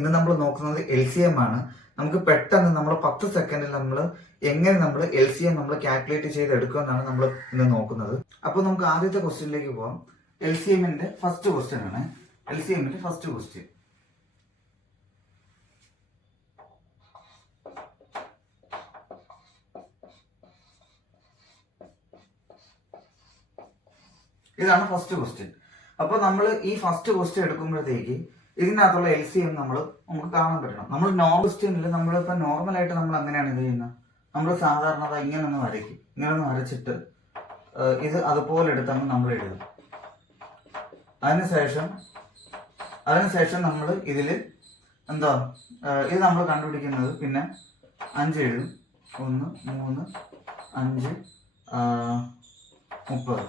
ഇന്ന് നമ്മൾ നോക്കുന്നത് LCM ആണ്. നമുക്ക് പെട്ടെന്ന് നമ്മൾ 10 സെക്കൻഡിൽ എങ്ങനെ നമ്മൾ LCM കാൽക്കുലേറ്റ് ചെയ്തെടുക്കുമെന്നാണ് നമ്മൾ ഇന്ന് നോക്കുന്നത്. അപ്പോൾ നമുക്ക് ആദ്യത്തെ ക്വസ്റ്റ്യനിലേക്ക് പോകാം. LCMന്റെ ഫസ്റ്റ് ക്വസ്റ്റ്യൻ ആണ്. LCMന്റെ ഫസ്റ്റ് ക്വസ്റ്റ്യൻ ഇതാണ് ഫസ്റ്റ് ക്വസ്റ്റ്യൻ. അപ്പൊ നമ്മൾ ഈ ഫസ്റ്റ് ക്വസ്റ്റ്യൻ എടുക്കുമ്പോഴത്തേക്ക് ഇതിനകത്തുള്ള LCM നമുക്ക് കാണാൻ പറ്റണം. നമ്മൾ നോർമൽ ക്വസ്റ്റ്യനിൽ നമ്മളിപ്പോ നോർമലായിട്ട് നമ്മൾ അങ്ങനെയാണ് ഇത് ചെയ്യുന്നത്. നമ്മൾ സാധാരണ ഇങ്ങനെ ഒന്ന് വരയ്ക്കും. ഇങ്ങനെ ഒന്ന് വരച്ചിട്ട് ഇത് അതുപോലെ എടുത്താണ് നമ്മൾ എഴുതും. അതിനുശേഷം നമ്മൾ ഇതില് എന്താ ഇത് നമ്മൾ കണ്ടുപിടിക്കുന്നത് പിന്നെ 5 എഴുതും. 1 3 5 30.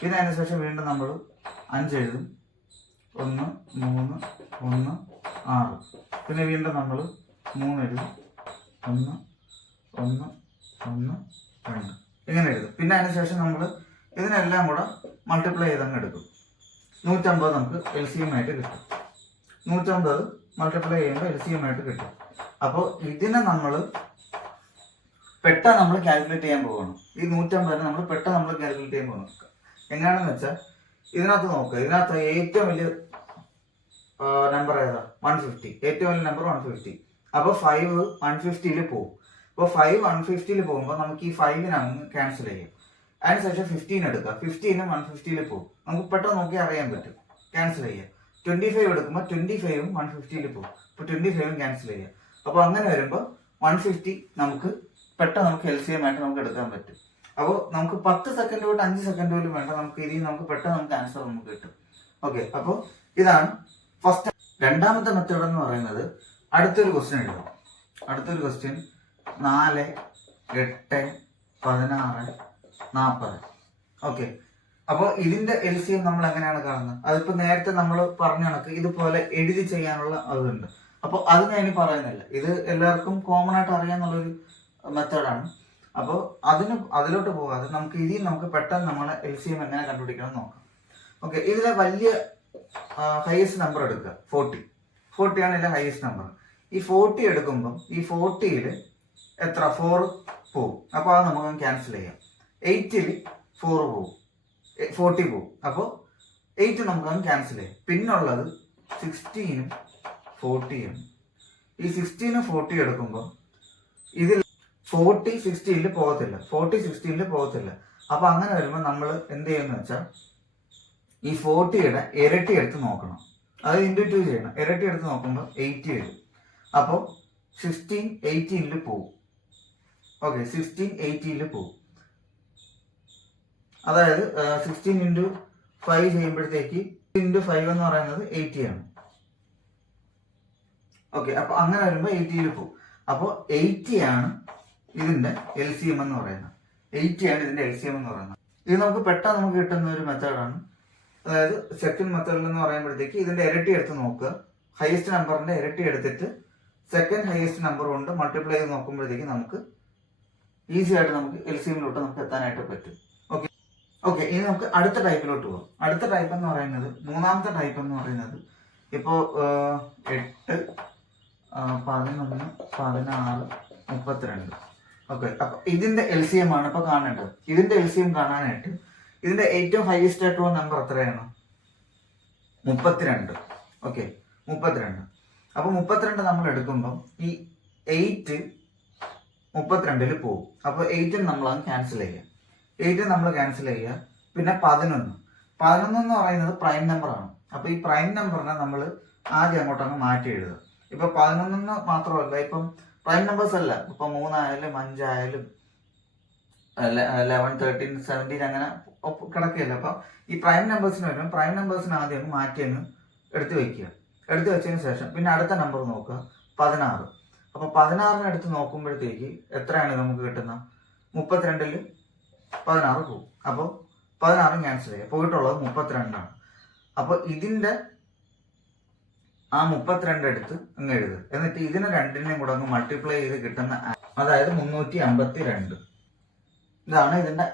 പിന്നെ അതിനുശേഷം വീണ്ടും നമ്മൾ 5 എഴുതും. 1 3 1 6. പിന്നെ വീണ്ടും നമ്മൾ 3 എഴുതും. 1 1 1 2 ഇങ്ങനെ എഴുതും. പിന്നെ അതിനുശേഷം നമ്മൾ ഇതിനെല്ലാം കൂടെ മൾട്ടിപ്ലൈ ചെയ്തങ്ങ് എടുക്കും. 150 നമുക്ക് LCM ആയിട്ട് കിട്ടും. 150 മൾട്ടിപ്ലൈ ചെയ്യുമ്പോൾ LCM ആയിട്ട് കിട്ടും. അപ്പോൾ ഇതിനെ നമ്മൾ പെട്ടെന്ന് കാൽക്കുലേറ്റ് ചെയ്യാൻ പോകണം. ഈ 150 നമ്മൾ പെട്ടെന്ന് കാൽക്കുലേറ്റ് ചെയ്യാൻ പോകണം. എങ്ങനെയാണെന്ന് വെച്ചാൽ ഇതിനകത്ത് നോക്കുക. ഇതിനകത്ത് ഏറ്റവും വലിയ നമ്പർ ഏതാ? 150. ഏറ്റവും വലിയ നമ്പർ 150. അപ്പോൾ 5 150 പോകും. അപ്പോൾ 5 150 പോകുമ്പോൾ നമുക്ക് ഈ 5 അങ്ങ് ക്യാൻസൽ ചെയ്യാം. അതിനുശേഷം 15 എടുക്കുക. 15 150 പോകും. നമുക്ക് പെട്ടെന്ന് നോക്കി അറിയാൻ പറ്റും. ക്യാൻസൽ ചെയ്യാം. 25 എടുക്കുമ്പോൾ 25 150 പോകും. അപ്പോൾ 25 ക്യാൻസൽ ചെയ്യാം. അപ്പോൾ അങ്ങനെ വരുമ്പോൾ 150 നമുക്ക് പെട്ടെന്ന് LCM ആയിട്ട് എടുക്കാൻ പറ്റും. അപ്പോൾ നമുക്ക് 10 സെക്കൻഡ് തൊട്ട് 5 സെക്കൻഡ് പോലും വേണ്ട. നമുക്ക് പെട്ടെന്ന് ആൻസർ കിട്ടും. ഓക്കെ, അപ്പോൾ ഇതാണ് ഫസ്റ്റ്. രണ്ടാമത്തെ മെത്തേഡ് എന്ന് പറയുന്നത് അടുത്തൊരു ക്വസ്റ്റ്യൻ എഴുതാം. അടുത്തൊരു ക്വസ്റ്റ്യൻ 4 8 16 40. ഓക്കെ, അപ്പോൾ ഇതിന്റെ LCM നമ്മൾ എങ്ങനെയാണ് കാണുന്നത്? അതിപ്പോ നേരത്തെ നമ്മൾ പറഞ്ഞ കണക്ക് ഇതുപോലെ എഴുതി ചെയ്യാനുള്ള അതുണ്ട്. അപ്പോൾ അത് ഞാൻ ഇനി പറയുന്നില്ല. ഇത് എല്ലാവർക്കും കോമൺ ആയിട്ട് അറിയാന്നുള്ളൊരു മെത്തേഡാണ്. അപ്പോൾ അതിലോട്ട് പോകാതെ നമുക്ക് പെട്ടെന്ന് LCM എങ്ങനെ കണ്ടുപിടിക്കണം നോക്കാം. ഓക്കെ, ഇതിലെ വലിയ ഹയസ്റ്റ് നമ്പർ എടുക്കുക. 40 ആണ് ഇതിലെ ഹയസ്റ്റ് നമ്പർ. ഈ 40 എടുക്കുമ്പോൾ ഈ 40ൽ എത്ര 4 പോകും. അപ്പോൾ അത് നമുക്ക് ക്യാൻസൽ ചെയ്യാം. 8ൽ 4 പോകും, 40 പോകും. അപ്പോൾ 8 നമുക്ക് ക്യാൻസൽ ചെയ്യാം. പിന്നുള്ളത് 16 40. ഈ 16 40 എടുക്കുമ്പോൾ ഇതിൽ 40 16 പോകത്തില്ല. 40 16 പോകത്തില്ല. അപ്പൊ അങ്ങനെ വരുമ്പോൾ നമ്മൾ എന്ത് ചെയ്യുന്ന വെച്ചാൽ ഈ 40യുടെ ഇരട്ടി എടുത്ത് നോക്കണം. അത് ഇൻഡ്യൂറ്റീവ് ചെയ്യണം. ഇരട്ടി എടുത്ത് നോക്കുമ്പോൾ 80 വരും. അപ്പോൾ 16 18 പോകും. ഓക്കെ, 16 18 പോകും. അതായത് 16 × 5 ചെയ്യുമ്പോഴത്തേക്ക് × 5 എന്ന് പറയുന്നത് 80 ആണ്. ഓക്കെ, അപ്പൊ അങ്ങനെ വരുമ്പോൾ 80 പോകും. അപ്പോൾ 80 ആണ് ഇതിന്റെ LCM എന്ന് പറയുന്നത്. 80 ആണ് ഇതിന്റെ LCM എന്ന് പറയുന്നത്. ഇത് നമുക്ക് പെട്ടെന്ന് കിട്ടുന്ന ഒരു മെത്തേഡാണ്. അതായത് സെക്കൻഡ് മെത്തേഡിൽ എന്ന് പറയുമ്പോഴത്തേക്ക് ഇതിന്റെ ഇരട്ടി എടുത്ത് നോക്കുക. ഹയസ്റ്റ് നമ്പറിന്റെ ഇരട്ടി എടുത്തിട്ട് സെക്കൻഡ് ഹയസ്റ്റ് നമ്പർ കൊണ്ട് മൾട്ടിപ്ലൈ ചെയ്ത് നോക്കുമ്പോഴത്തേക്ക് നമുക്ക് ഈസി ആയിട്ട് LCMലോട്ട് എത്താനായിട്ട് പറ്റും. ഓക്കെ, ഇനി നമുക്ക് അടുത്ത ടൈപ്പിലോട്ട് പോകാം. അടുത്ത ടൈപ്പ് എന്ന് പറയുന്നത് മൂന്നാമത്തെ ടൈപ്പ് എന്ന് പറയുന്നത് ഇപ്പോ 8 11 16 32. ഓക്കെ, അപ്പൊ ഇതിന്റെ LCM ആണ് ഇപ്പൊ കാണേണ്ടത്. ഇതിന്റെ LCM കാണാനായിട്ട് ഇതിന്റെ ഏറ്റവും ഹൈയസ്റ്റ് ആയിട്ടുള്ള നമ്പർ എത്രയാണ്? 32. ഓക്കെ, 32. അപ്പൊ 32 നമ്മൾ എടുക്കുമ്പോൾ ഈ 8 32ൽ പോകും. അപ്പൊ 8 നമ്മൾ ക്യാൻസൽ ചെയ്യുക. 8 നമ്മൾ ക്യാൻസൽ ചെയ്യുക. പിന്നെ 11 എന്ന് പറയുന്നത് പ്രൈം നമ്പർ ആണ്. അപ്പൊ ഈ പ്രൈം നമ്പറിനെ നമ്മൾ ആദ്യം അങ്ങോട്ടങ്ങ് മാറ്റി എഴുതുക. ഇപ്പൊ 11 മാത്രമല്ല, ഇപ്പം പ്രൈം നമ്പേഴ്സ് അല്ല. ഇപ്പൊ 3 ആയാലും 5 ആയാലും 11 13 17 അങ്ങനെ കിടക്കുകയല്ല. അപ്പൊ ഈ പ്രൈം നമ്പേഴ്സിന് വരുമ്പോൾ പ്രൈം നമ്പേഴ്സിന് ആദ്യം മാറ്റി എടുത്തു വെക്കുക. എടുത്തു വെച്ചതിന് ശേഷം പിന്നെ അടുത്ത നമ്പർ നോക്കുക, 16. അപ്പൊ 16 എടുത്ത് നോക്കുമ്പോഴത്തേക്ക് എത്രയാണ് നമുക്ക് കിട്ടുന്നത്? 32ൽ 16 പോകും. അപ്പോൾ 16 ക്യാൻസൽ ചെയ്യുക. പോയിട്ടുള്ളത് 32 ആണ്. അപ്പൊ ഇതിന്റെ ആ 32 എടുത്ത് അങ്ങ് എഴുതുക. എന്നിട്ട് ഇതിനെ രണ്ടിനെയും കൂടെ അങ്ങ് മൾട്ടിപ്ലൈ ചെയ്ത് കിട്ടുന്ന അതായത് 352. ഇതാണ് ഇതിന്റെ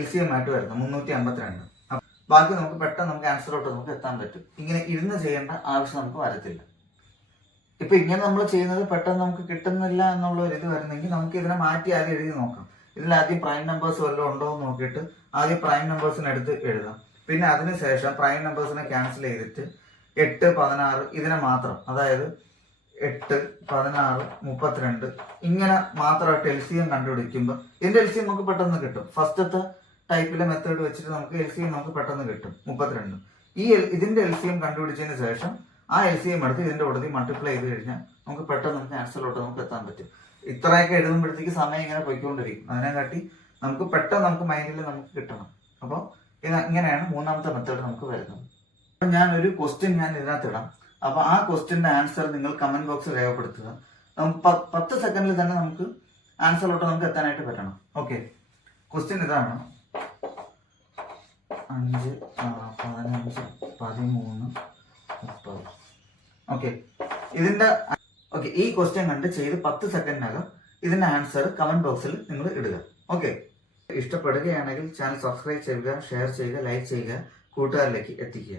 LCM ആയിട്ട് വരുന്നത്, 352. ബാക്കി നമുക്ക് പെട്ടെന്ന് ആൻസറിലോട്ട് എത്താൻ പറ്റും. ഇങ്ങനെ ഇരുന്ന് ചെയ്യേണ്ട ആവശ്യം നമുക്ക് വരത്തില്ല. ഇപ്പൊ ഇങ്ങനെ നമ്മൾ ചെയ്യുന്നത് പെട്ടെന്ന് നമുക്ക് കിട്ടുന്നില്ല എന്നുള്ള ഒരു ഇത് വരുന്നെങ്കിൽ നമുക്ക് ഇതിനെ മാറ്റി ആദ്യം എഴുതി നോക്കാം. ഇതിൽ ആദ്യം പ്രൈം നമ്പേഴ്സ് വല്ലതും ഉണ്ടോ എന്ന് നോക്കിയിട്ട് ആദ്യം പ്രൈം നമ്പേഴ്സിന് എടുത്ത് എഴുതാം. പിന്നെ അതിനുശേഷം പ്രൈം നമ്പേഴ്സിനെ ക്യാൻസൽ ചെയ്തിട്ട് 8, 16 ഇതിനെ മാത്രം, അതായത് 8, 16, 32 ഇങ്ങനെ മാത്രമായിട്ട് LCM കണ്ടുപിടിക്കുമ്പോൾ ഇതിന്റെ LCM നമുക്ക് പെട്ടെന്ന് കിട്ടും. ഫസ്റ്റത്തെ ടൈപ്പിലെ മെത്തേഡ് വെച്ചിട്ട് നമുക്ക് LCM നമുക്ക് പെട്ടെന്ന് കിട്ടും 32. ഇതിന്റെ LCM കണ്ടുപിടിച്ചതിന് ശേഷം ആ LCM എടുത്ത് ഇതിന്റെ കൂട്ടത്തിൽ മൾട്ടിപ്ലൈ ചെയ്ത് കഴിഞ്ഞാൽ നമുക്ക് പെട്ടെന്ന് നമുക്ക് ആൻസറിലോട്ട് നമുക്ക് എത്താൻ പറ്റും. ഇത്രയൊക്കെ എഴുതുമ്പോഴത്തേക്ക് സമയം ഇങ്ങനെ പോയിക്കൊണ്ടിരിക്കും. അതിനെക്കാട്ടി നമുക്ക് പെട്ടെന്ന് നമുക്ക് മൈൻഡിൽ നമുക്ക് കിട്ടണം. അപ്പോൾ ഇങ്ങനെയാണ് മൂന്നാമത്തെ മെത്തേഡ് നമുക്ക് വരുന്നത്. അപ്പം ഞാനൊരു ക്വസ്റ്റ്യൻ ഞാൻ ഇതിനകത്ത് ഇടാം. അപ്പോൾ ആ ക്വസ്റ്റ്യൻ്റെ ആൻസർ നിങ്ങൾ കമന്റ് ബോക്സിൽ രേഖപ്പെടുത്തുക. നമുക്ക് 10 സെക്കൻഡിൽ തന്നെ നമുക്ക് ആൻസറിലോട്ട് നമുക്ക് എത്താനായിട്ട് പറ്റണം. ഓക്കെ, ക്വസ്റ്റ്യൻ ഇതാണ്. 5, 15, 13, 30. ഓക്കെ, ഈ ക്വസ്റ്റ്യൻ കണ്ട് ചെയ്ത് 10 സെക്കൻഡിനകം ഇതിന്റെ ആൻസർ കമന്റ് ബോക്സിൽ നിങ്ങൾ ഇടുക. ഓക്കെ, ഇഷ്ടപ്പെടുകയാണെങ്കിൽ ചാനൽ സബ്സ്ക്രൈബ് ചെയ്യുക, ഷെയർ ചെയ്യുക, ലൈക്ക് ചെയ്യുക, കൂട്ടുകാരിലേക്ക് എത്തിക്കുക.